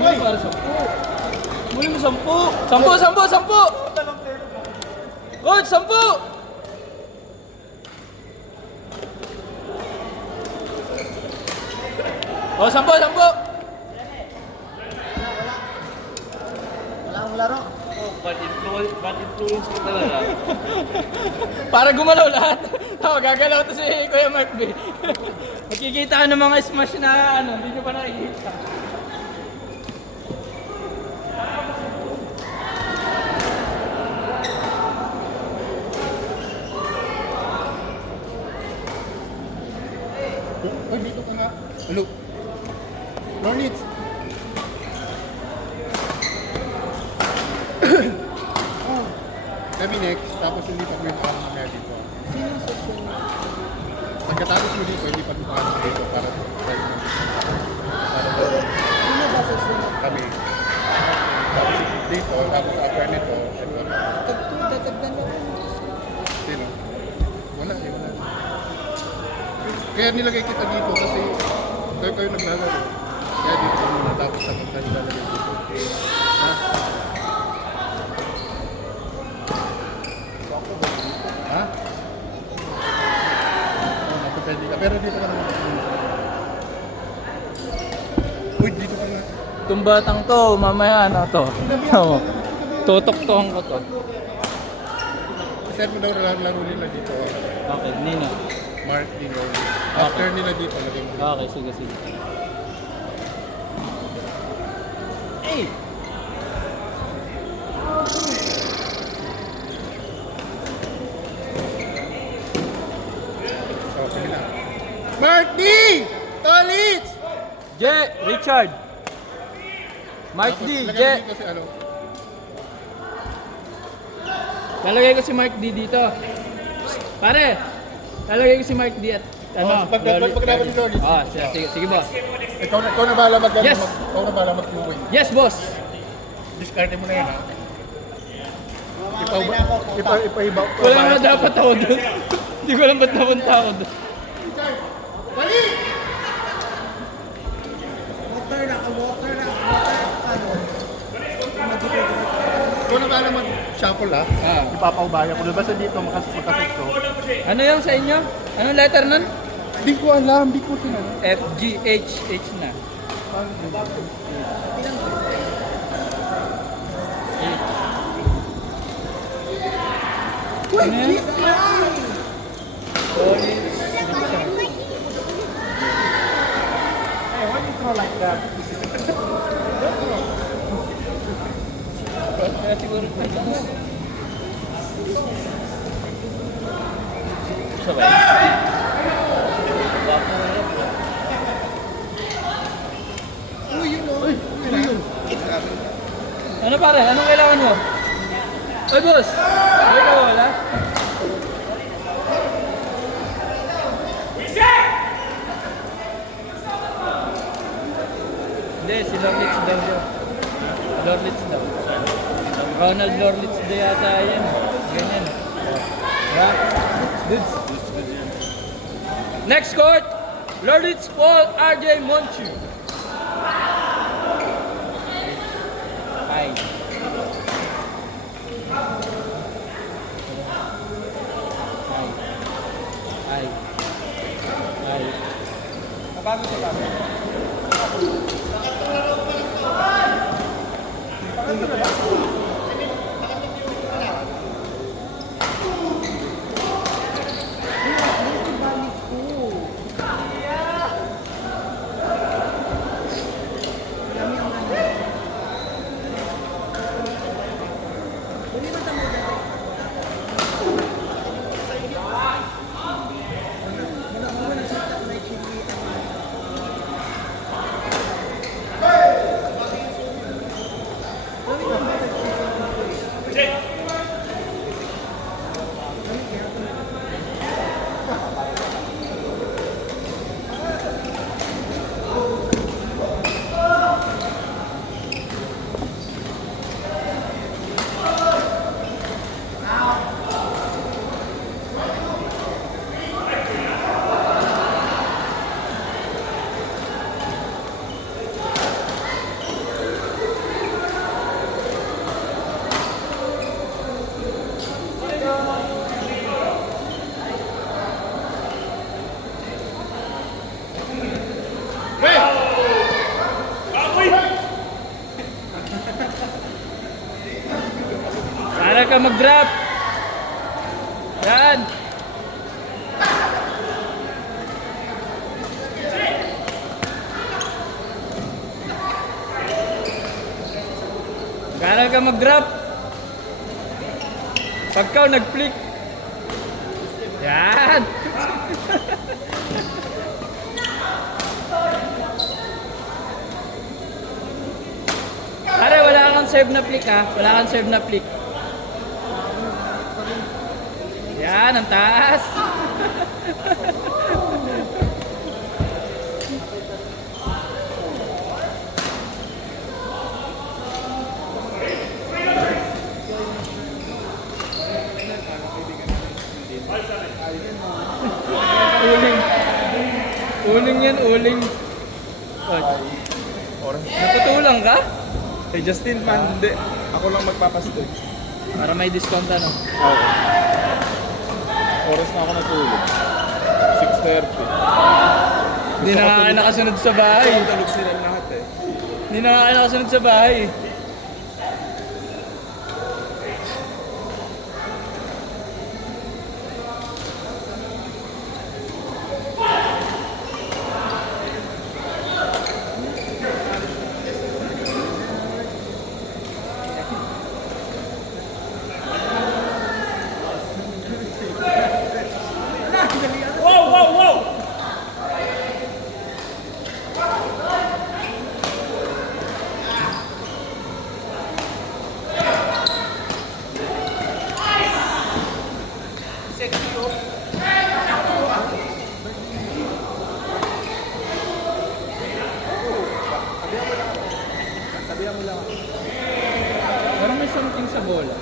Uy, para 10. Uy, 10. 10. Coach, 10. Oh, 10. Wala akong laro. Bad influence ko talaga. Para gumalaw lahat. Oh, gagalaw to si Kuya Mark B. Makikita ka ng mga smash na ano, hindi nyo pa nakikita. Uy, dito ka nga. Hello. Lornitz. Oh. Kami next, tapos hindi pa may parang mamaya dito. Sino yung susunod? Pagkatapos mo dito, hindi pa parang dito para Sino ba susunod? kami. Tapos dito, tapos after nito, ito. Tatagdan na rin. Sino? Wala, wala. Kaya nilagay kita dito kasi kayo naglalaro. Kaya dito ko muna tapos sa pagka nilalagay dito. Ha? Oo, napapwede ka. Pero dito ka naman. Uy, dito ka na. Itong batang to, mamaya ano to. Oh, tutok-tohong ko to. Set mo daw laro nila dito. Okay, Nino. Mark Dino. After nila dito, lagay mo. Okay, sige. Hey! Oh, sige na. Mark D! Tolitz! Je! Richard! Mark Tapos, D! lagay Je! mo dito si ano. Lalagay ko si Mark D dito. Pare! Lalagay ko si Mark D at ano? Pagkadapat ni Tolitz. Ah, sige boss. Ikaw na bahala Yes. Ikaw na bahala mag-win. Yes, boss! Discard mo na yan, ha? Ipaiba. Wala na dapat ako doon. Hindi ko alam ba't napunta ako doon. Water na. Ano? Ikaw na bahala mag-shuffle, ha? Ah. Ipapaubaya ko. Basta dito, makasik ko. Ano yung sa inyo? Anong letter nun? Di ko alam, di ko sinala. F, G, H, H na. Uy, Ano yan? kiss me! Hey, why you throw like that? Kaya siguro sabay. Uy, yun o. Ano pare? Anong kailangan mo? Oy boss! Ay ka wala? Hindi, si Lorlitz daw yun. Lorlitz daw. Ronald Lorlitz daw yata yan. Ganyan. Diba? Dudes. Next court, Lorlitz Paul RJ Monchu. Hi. Hi. Hi. Kabago siya kami. ka mag-drop. Yan. Garal ka mag-drop. Pagka nag-flick. Yan. Pare, wala kang serve na flick ha. Wala kang serve na flick. Yan, ang taas. Uling. Uling yan, uling. Natutulang ka? Hey Justin, man, hindi. Ako lang magpapastoy. Para may discount ano. Oo. Oras na ako natulog. 6:30. Hindi na nga kayo nakasunod sa bahay. Tulog sila lahat eh. Hindi na nga kayo nakasunod sa bahay. Parang may something sa bola.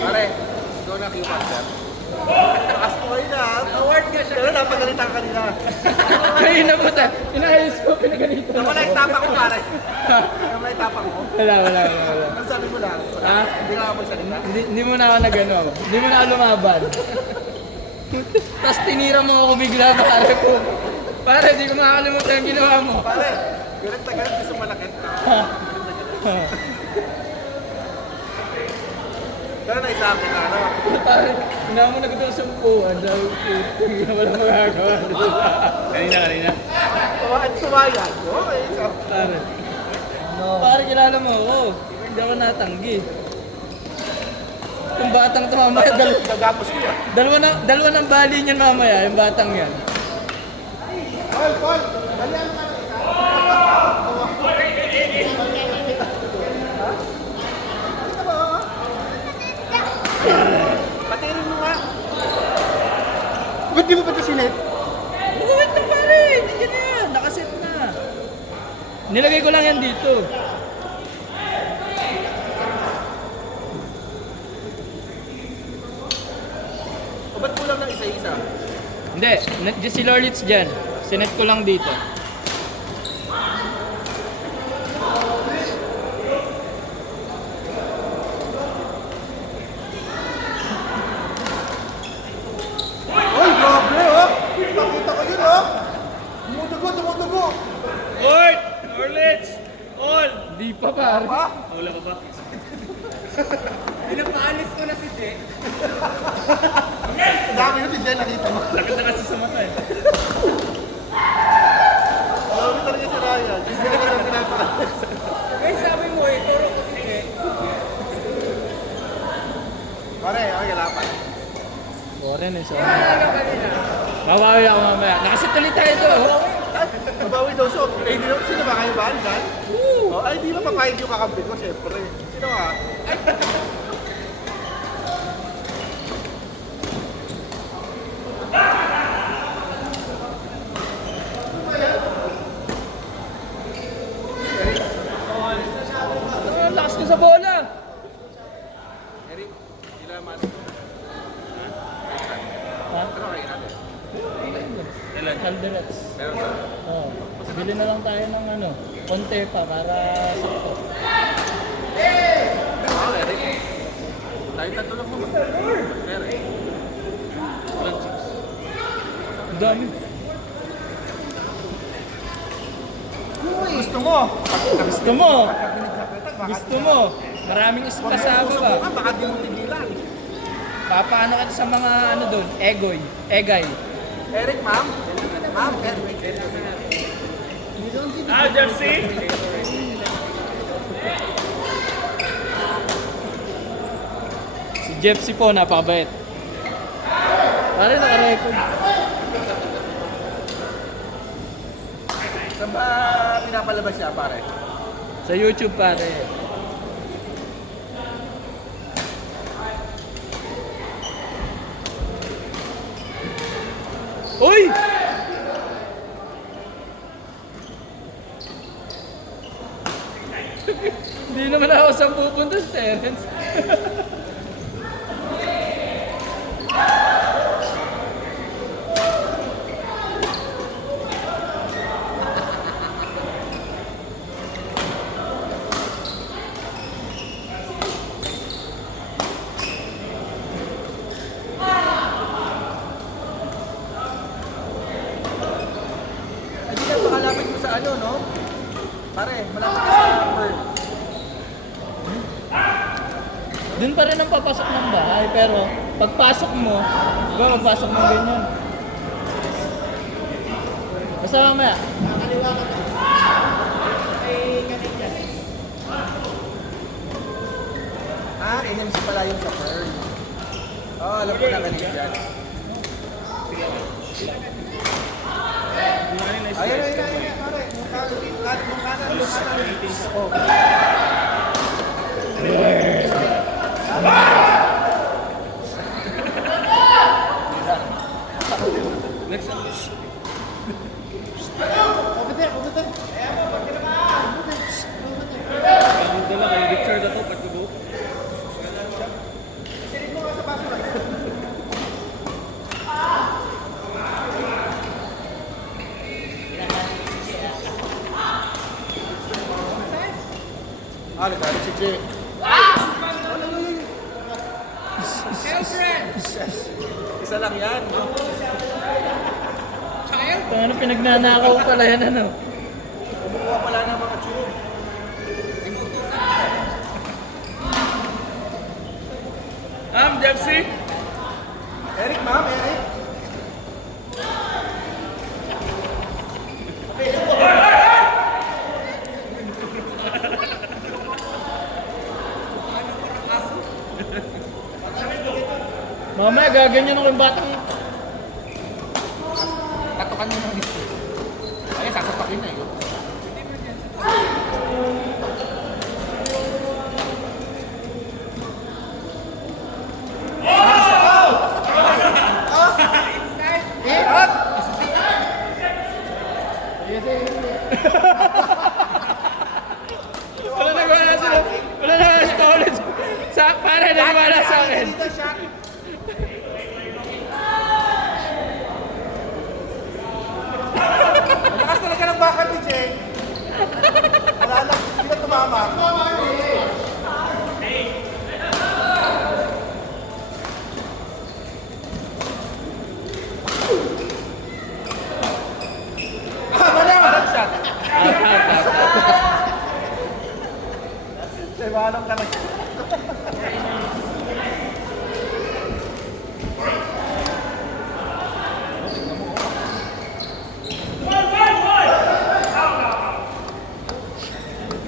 Pare, ikaw na Q-Master. Takas ko kayo na. Award ka siya. Pero napagalitan ka kanina. Kanina po tayo. Inayos ko, pinagalitan. Nawala yung tapa ko, pare. Nawala yung tapa ko. Wala. Ano sabi mo lang? Ha? Hindi ka magsalita. Hindi mo na ako nagano. Hindi mo na ako lumaban. Tapos tinira mo ako bigla, pare ko. Pare, di ko makakalimutan yung ginawa mo. Pare, galit na galit ka sa malakit. Pero naisakit na, ano? Pare, hinawa mo na ko sa sumpuan. Dahil wala magagawa. Kanina. Tumayan. Okay, so. Pare. Pare, kilala mo ako. Hindi ako natanggi. Yung batang to mamaya, Nagapos ko yan. dalawa ng bali niyan mamaya, yung batang yan. Paul! Dalihan mo ka. Patirin mo nga. Ba't di mo pa ito sinet? Wait na pare, hindi yan yan. Nakaset na. Nilagay ko lang yan dito. O ba't kulang ng isa-isa? Hindi, si Lorlitz dyan. Sinet ko lang dito. Ay, grabe oh! Nakita ko yun oh! Tumutugo! Lord! Lorlitz! All! Di pa pare. Wala ka ba? Pinapaalis ko na si Jay. Dami na si Jen nakita mo. Lakad na kasi sa mata eh. Dami talaga si Ryan. Hindi ka lang pinapaalis. Eh, sabi mo eh, turo ko si Jay. Pare, okay, kalapan. Warren eh. Ano kanina? Babawi ako mamaya. Nakaset ulit tayo ito. Mabawi daw siya. Eh, di naman, sino ba kayo ba? Dan? Oh, ay, di ba papayag yung kakambit ko, syempre. Sino ka? Ay! Ang lakas ko sa bola. Eric, ilan man? Ha? Ano kayo natin? Ilan? Calderets. Meron ba? Oo. Bili na lang tayo ng ano, konti pa para sakto. Oo, Eric. Tayo tatlo lang naman. Pero eh. Ang dami. Gusto mo? Gusto mo? Pagka pinagkapitan, baka Gusto mo? Maraming spa sa baba. susubukan, baka di mo tigilan. Papaano ka sa mga ano doon? Egay. Eric, ma'am? Ma'am, Eric. Jersey? Si Jepsy po, napakabait. Pare, naka-record. Saan ba pinapalabas siya, pare? Sa YouTube, pare. Uy! Hindi naman ako saan pupunta, Terence. Hindi na pakalapit mo sa ano, no? Pare, malapit ka sa Pearl. Doon pa rin ang papasok ng bahay, pero pagpasok mo, diba magpasok mo ganyan. Basta mamaya. Ah, NMC pala yung sa Pearl. Oo, alam ko na kanina dyan. Ayun, pare. Yung kanan. Oh. Dito lang, yung Richard ako, pagkubo. Ah, nagalit si Jay. Girlfriend! Isa lang yan. Child? Paano pinagnanakaw pala yan, ano? Kumukuha pala ng mga tube. Jersey? Eric, ma'am, Eric. Mamaya gaganyan ako yung batang. Katukan mo ng gusto. Ayun, sasapakin na yun. Wala sila. Wala na sa ulit. Sa para naniwala sa akin. Dito, shot. Malakas talaga ng bakal ni Jay. Wala lang, hindi na tumama. Parang shot. Iwanong ka lang.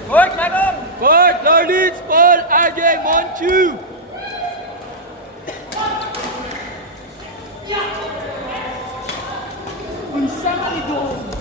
Court, Manong! Court, Lordits, Paul, Ajay, Monchu. Unsa man ito?